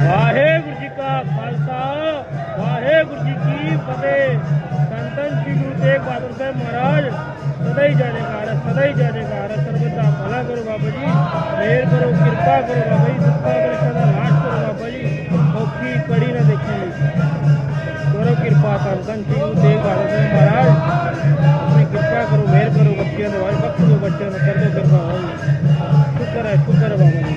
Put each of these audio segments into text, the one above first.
ਵਾਹਿਗੁਰੂ ਜੀ ਕਾ ਖਾਲਸਾ, ਵਾਹਿਗੁਰੂ ਜੀ ਕੀ ਫਤਿਹ। ਸੰਤਨ ਸ੍ਰੀ ਗੁਰੂ ਤੇਗ ਬਹਾਦਰ ਸਾਹਿਬ ਮਹਾਰਾਜ, ਸਦਾ ਹੀ ਜੈਕਾਰ ਸਦਾ ਹੀ ਜੈਕਾਰ ਸਰਬਤ ਦਾ ਭਲਾ ਕਰੋ ਬਾਬਾ ਜੀ, ਮਿਹਰ ਕਰੋ, ਕਿਰਪਾ ਕਰੋ ਬਾਬਾ ਜੀ ਦੁੱਖਾਂ ਕਲੇਸ਼ਾਂ ਦਾ ਨਾਸ਼ ਕਰੋ ਬਾਬਾ ਜੀ, ਔਖੀ ਕੜੀ ਨਾ ਦੇਖਣ ਕਰੋ ਕਿਰਪਾ ਸੰਤਨ ਸ੍ਰੀ ਗੁਰੂ ਤੇਗ ਬਹਾਦਰ ਸਾਹਿਬ ਮਹਾਰਾਜ। ਆਪਣੀ ਕਿਰਪਾ ਕਰੋ, ਮਿਹਰ ਕਰੋ, ਬੱਚਿਆਂ ਦੇ ਵਾਜ ਬੱਚਿਆਂ ਨੂੰ ਕਰ ਦਿਓ ਕਿਰਪਾ ਹੋਈ ਸ਼ੁਕਰ ਹੈ, ਸ਼ੁਕਰ ਬਾਬਾ ਜੀ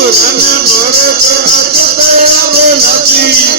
ਪੂਰਨ ਗੁਰ ਕਰਤ ਅਵਨਤੀ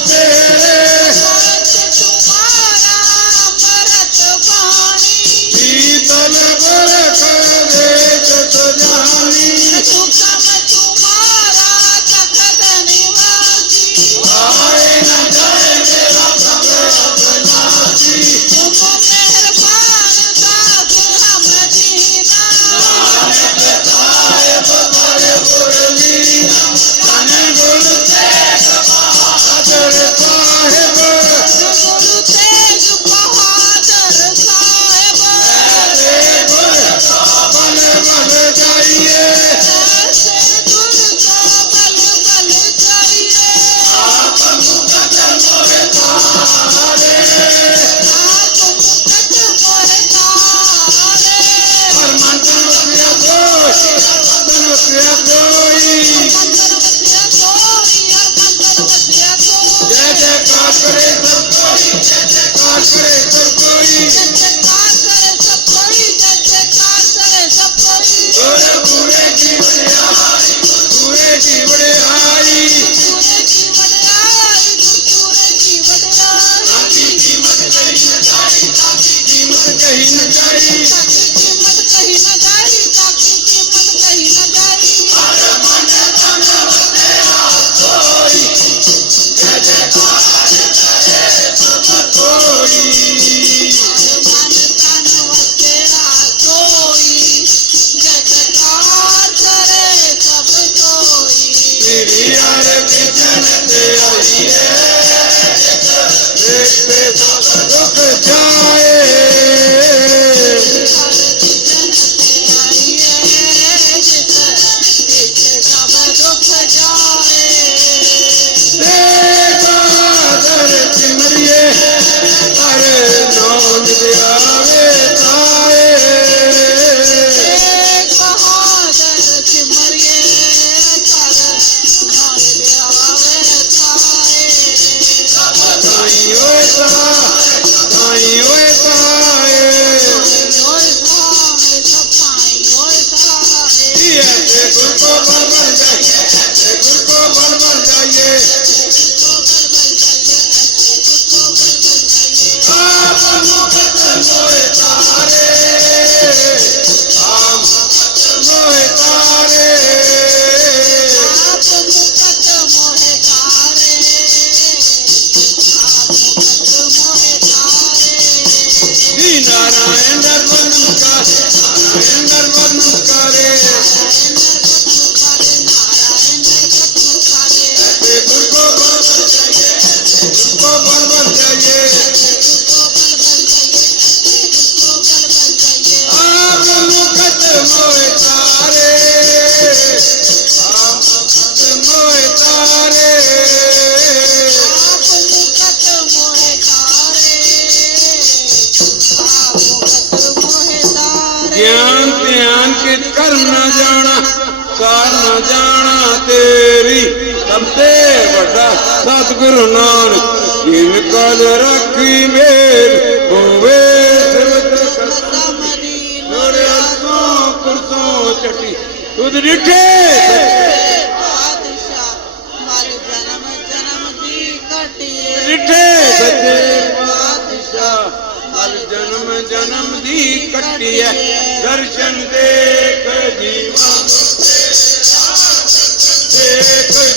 da Jack. नारायण दर्पण का नारायण ਜਾਈਏ ਗੁਰ ਕੋ ਬਲ ਬਲ ਜਾਈਏ ਆਪ ਮੁਕਤ ਮੋਹਿ ਤਾਰੇ ਆਪ ਮੁਕਤ ਮੋਹਿ ਤਾਰੇ ਜਿਨ ਕਲ ਰੱਖੀ ਮੇਲ ਹੋਵੇ ਸਿਵਤ ਲੋਰੇ ਅਸੋਂ ਕੁਰਸੋਂ ਚਟੀ। ਤੁਧ ਡਿਠੇ ਡਿਠੇ ਸੱਚੇ ਪਾਤਸ਼ਾਹ ਹਰ ਜਨਮ ਜਨਮ ਦੀ ਕੱਟਿਐ ਦਰਸ਼ਨ ਦੇਖ ਜੀਵਾ। ਦੇਖ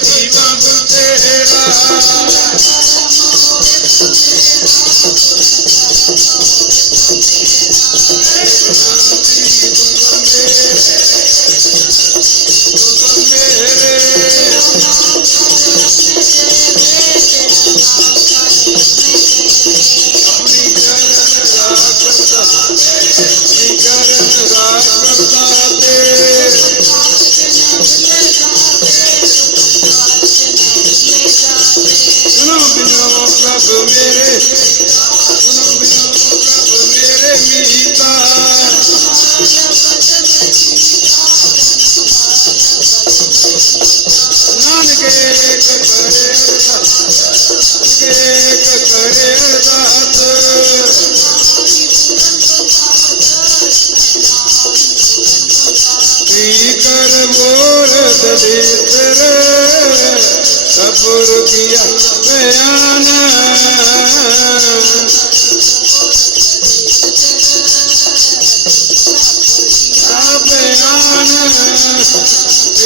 ਨਾਨਕ ਏਕ ਕਰੇ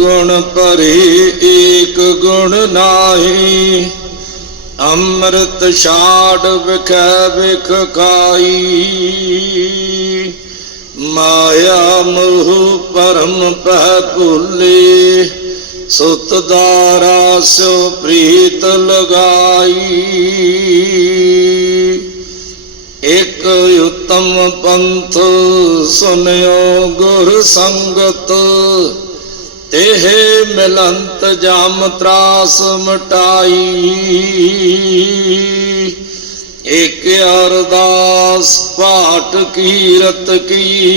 ਗੁਣ ਭਰੇ ਏਕ ਗੁਣ ਨਾਹੀ, ਅੰਮ੍ਰਿਤ ਛਾੜ ਵਿਖੈ ਵਿਖ ਖਾਈ ਮਾਇਆ ਮੋਹ ਪਰਮ ਪੈ ਭੁੱਲੇ, ਸੁਤ ਦਾਰਾ ਸੋ ਪ੍ਰੀਤ ਲਗਾਈ। ਇਕ ਉਤਮ ਪੰਥ ਸੁਨਿਓ ਗੁਰ ਸੰਗਤ ਇਹ ਮਿਲੰਤ ਜਮ ਤਰਾਸ ਮਟਾਈ। ਇਕ ਅਰਦਾਸ ਪਾਠ ਕੀਰਤ ਕੀ।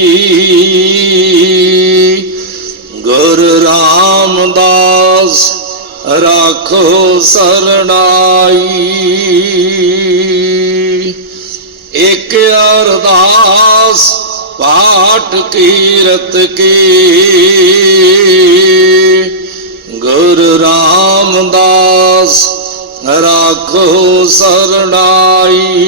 ਗੁਰ ਰਾਮਦਾਸ ਰਾਖੋ ਸਰਣਾਈ। ਇਕ ਅਰਦਾਸ ਪਾਠ ਕੀਰਤ ਕੀ। ਗੁਰ ਰਾਮਦਾਸ ਰਾਖੋ ਸਰਣਾਈ।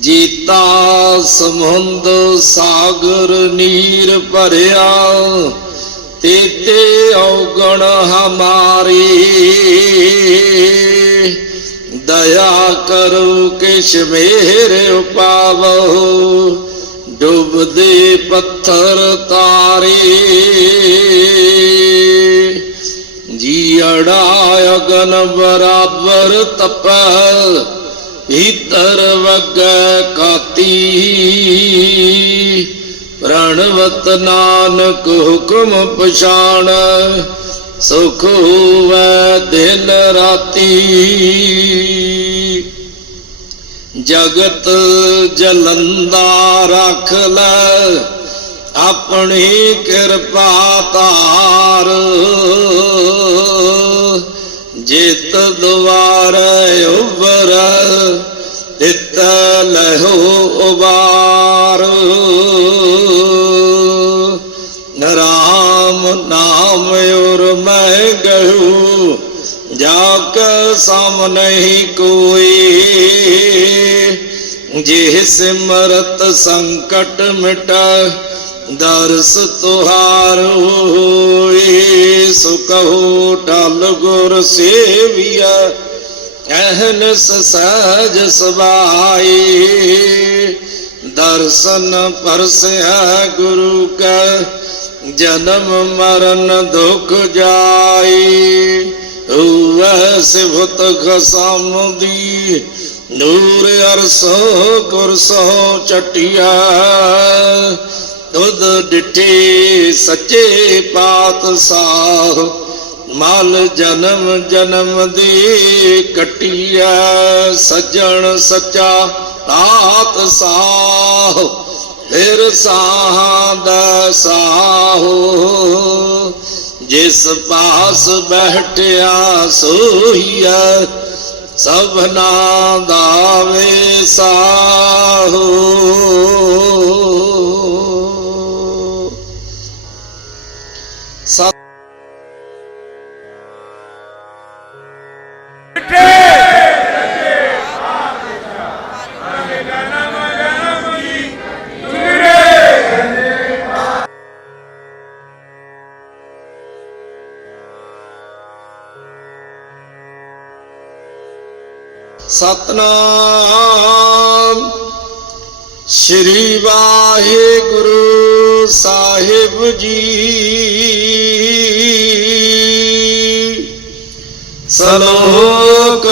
ਜੀਤਾ ਸਮੁੰਦ ਸਾਗਰ ਨੀਰ ਭਰਿਆ, ਤੇਤੇ ਔਗਣ ਹਮਾਰੀ। ਦਇਆ ਕਰੋ ਕਿਛ ਮੇਰੇ ਉਪਾਵੋ ਡੁੱਬਦੇ ਪੱਥਰ ਤਾਰੇ। ਜੀ ਅੜਾ ਅਗਨ ਬਰਾਬਰ ਤਪੈ ਭੀਤਰ ਵਗੈ ਕਾਤੀ। ਪ੍ਰਣਵਤ ਨਾਨਕ ਹੁਕਮ ਪਛਾਣ ਸੁਖ ਹੋਵੈ ਦਿਨ ਰਾਤੀ। ਜਗਤ ਜਲੰਦਾ ਰੱਖ ਲੈ ਆਪਣੀ ਕਿਰਪਾ ਤਾਰ ਜਿਤ ਦੁਆਰ ਉਬਰ ਤਿਤ ਲਹੋ ਉਬਾਰ। ਰਾਮ ਨਾਮ ਉਰ ਸਮ ਨਹੀਂ ਕੋਈ ਜੇ ਸਿਮਰਤ ਸੰਕਟ ਮਿਟਾ ਦਰਸ ਤੁਹਾਰ ਹੋਏ ਸੁਕਹੋ ਟਲ ਗੁਰ ਸੇਵੀਆ ਅਹਨਸ ਸਹਜ ਸਵਾਈ। ਦਰਸ਼ਨ ਪਰਸਿਆ ਗੁਰੂ ਕਾ, ਜਨਮ ਮਰਨ ਦੁਖ ਜਾਈ। ਹੁਵੈ ਸਿਵਤ ਖਸਮ ਦੀ ਨੂਰ ਅਰਸੋ ਗੁਰਸੋ ਡਿਠੇ ਸੱਚੇ ਪਾਤਸ਼ਾਹ, ਮਲ ਜਨਮ ਜਨਮ ਦੀ ਕਟਿਆ। ਸੱਜਣ ਸੱਚਾ ਤਾਤ ਸਾਹ ਫਿਰ ਸਾਹਾਂ ਦਾ ਸਾਹੋ। ਜਿਸ ਪਾਸ ਬੈਠਿਆ ਸੋਹੀਆ ਸਭਨਾ ਦਾ ਵੇ ਸਾਹੋ ਸਤਨਾਮ। ਸ੍ਰੀ ਵਾਹਿਗੁਰੂ ਸਾਹਿਬ ਜੀ। ਸਲੋਕ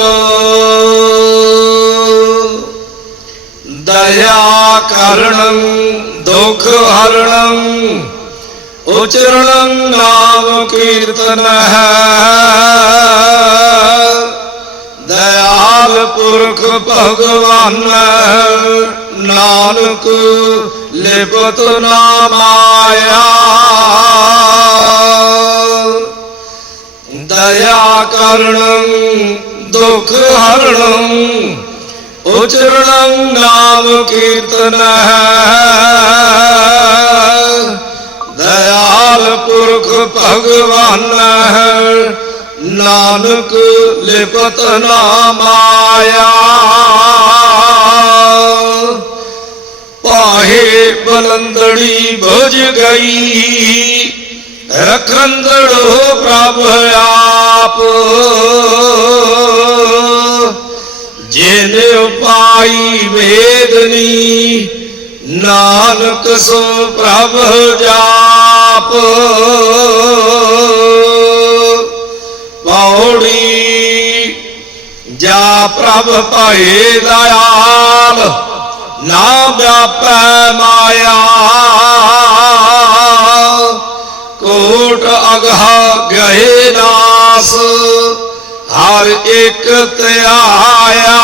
ਦਇਆ ਕਰਣੰ ਦੁਖ ਹਰਣੰ ਉਚਰਣੰ ਨਾਮ ਕੀਰਤਨ ਦਇਆਲ ਪੁਰਖ ਭਗਵਾਨ, ਨਾਨਕ ਲਿਪਤ ਨਾ ਮਾਇਆ। ਦਇਆ ਕਰਣੰ ਦੁਖ ਹਰਣ ਉਚਰਣੰ ਨਾਮ ਕੀਰਤਨ ਦਇਆਲ ਪੁਰਖ ਭਗਵਾਨ ਨਾਨਕ ਲਿਪਤ ਨਾ ਮਾਇਆ। ਪਾਹੇ ਬਲੰਦੜੀ ਭੁਜ ਗਈ ਰਖੰਦੜੋ ਪ੍ਰਭ ਆਪ। ਜਿਨ ਉਪਾਈ ਵੇਦਨੀ, ਨਾਨਕ ਸੋ ਪ੍ਰਭ ਜਾਪ। ਪੌੜੀ ਜਾ ਪ੍ਰਭ ਭਏ ਦਇਆਲ ਨਾ ਵਿਆਪੈ ਮਾਇਆ। ਕੋਟ ਅਗਹਾ ਗਏ ਨਾਸ, ਹਰ ਇੱਕ ਧਿਆਇਆ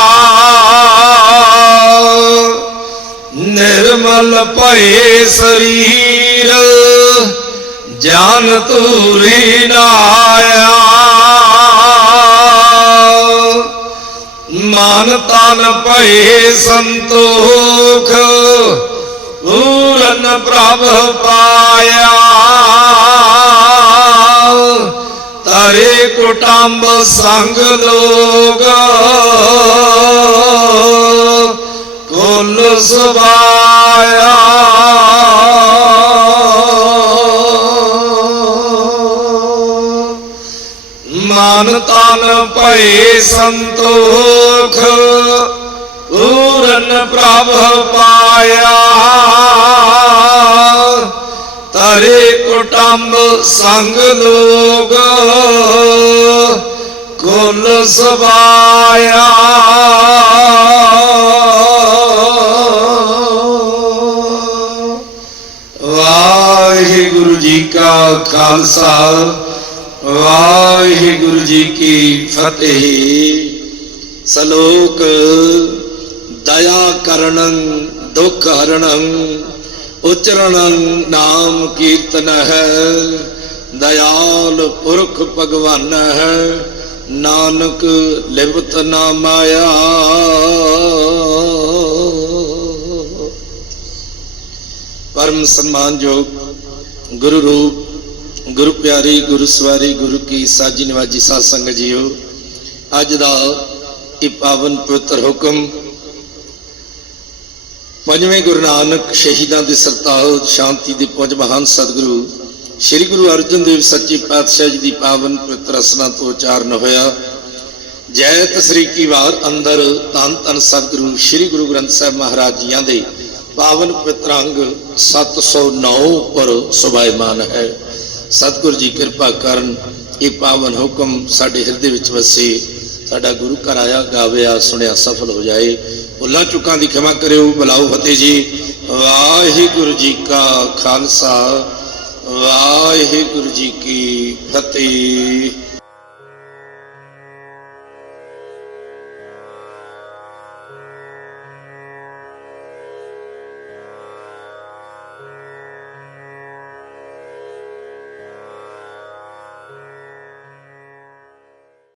ਨਿਰਮਲ ਭਏ ਸਰੀਰ, ਜਾਨ ਤੂਰੀ ਨਾਇਆ। ਮਨ ਤਨ ਭਏ ਸੰਤੋਖ ਪੂਰਨ ਪ੍ਰਭ ਪਾਇਆ। ਤਰੇ ਕੁਟੰਬ ਸੰਗ ਲੋਗ, ਕੁਲ ਸਵਾਇਆ ਮਨ ਤਨ ਭਏ ਸੰਤੋਖ ਪੂਰਨ ਪ੍ਰਭ ਪਾਇਆ। ਤਰੇ ਕੁਟੰਬ ਸੰਗ ਲੋਗ ਕੁਲ ਸਵਾਇਆ। ਵਾਹਿਗੁਰੂ ਜੀ ਕਾ ਖਾਲਸਾ, ਵਾਹਿਗੁਰੂ ਜੀ ਕੀ ਫਤਿਹ। ਸਲੋਕ, ਦਇਆ ਕਰਣੰ ਦੁਖ ਹਰਣੰ ਉਚਰਣੰ ਨਾਮ ਕੀਰਤਨ ਹੈ ਦਇਆਲ ਪੁਰਖ ਭਗਵਾਨ ਹੈ ਨਾਨਕ ਲਿਵਤ ਨਾ ਮਾਇਆ। ਪਰਮ ਸਨਮਾਨਯੋਗ ਗੁਰੂ ਰੂਪ, ਗੁਰੂ ਪਿਆਰੀ, ਗੁਰੂ ਸਵਾਰੀ, ਗੁਰੂ ਕੀ ਸਾਜੀ ਨਿਵਾਜੀ ਸਾਧ ਸੰਗਤ ਜੀਓ, ਅੱਜ ਦਾ ਇਹ ਪਾਵਨ ਪਵਿੱਤਰ ਹੁਕਮ। ਪੰਜਵੇਂ ਗੁਰੂ ਨਾਨਕ ਸ਼ਹੀਦਾਂ ਦੇ ਸਰਤਾਜ ਸ਼ਾਂਤੀ ਦੇ ਪੁੰਜ ਮਹਾਨ ਸਤਿਗੁਰੂ, ਸ੍ਰੀ ਗੁਰੂ ਅਰਜਨ ਦੇਵ ਸੱਚੇ ਪਾਤਸ਼ਾਹ ਜੀ ਦੀ ਪਾਵਨ ਪਵਿੱਤਰ ਅਸਨਾ ਤੋਂ ਉਚਾਰਨ ਹੋਇਆ। ਜੈ ਤਸਰੀ ਕੀ ਵਾਰ ਅੰਦਰ ਤਨ ਤਨ ਸਤਿਗੁਰੂ ਸ੍ਰੀ ਗੁਰੂ ਗ੍ਰੰਥ ਸਾਹਿਬ ਮਹਾਰਾਜ ਜੀਆਂ ਦੇ ਪਾਵਨ ਪਵਿੱਤਰ ਅੰਗ 709 ਪਰ ਸੁਭਾਇਮਾਨ ਹੈ। ਸਤਿਗੁਰੂ ਜੀ ਕਿਰਪਾ ਕਰਨ, ਇਹ ਪਾਵਨ ਹੁਕਮ ਸਾਡੇ ਹਿਰਦੇ ਵਿੱਚ ਵਸੇ। ਸਾਡਾ ਗੁਰੂ ਘਰ ਆਇਆ ਗਾਵਿਆ ਸੁਣਿਆ, ਸਫਲ ਹੋ ਜਾਏ। ਭੁੱਲਾਂ ਚੁੱਕਾਂ ਦੀ ਖਿਮਾ ਕਰਿਓ, ਬੁਲਾਓ ਫਤਿਹ ਜੀ। ਵਾਹਿਗੁਰੂ ਜੀ ਕਾ ਖਾਲਸਾ, ਵਾਹਿਗੁਰੂ ਜੀ ਕੀ ਫਤਿਹ।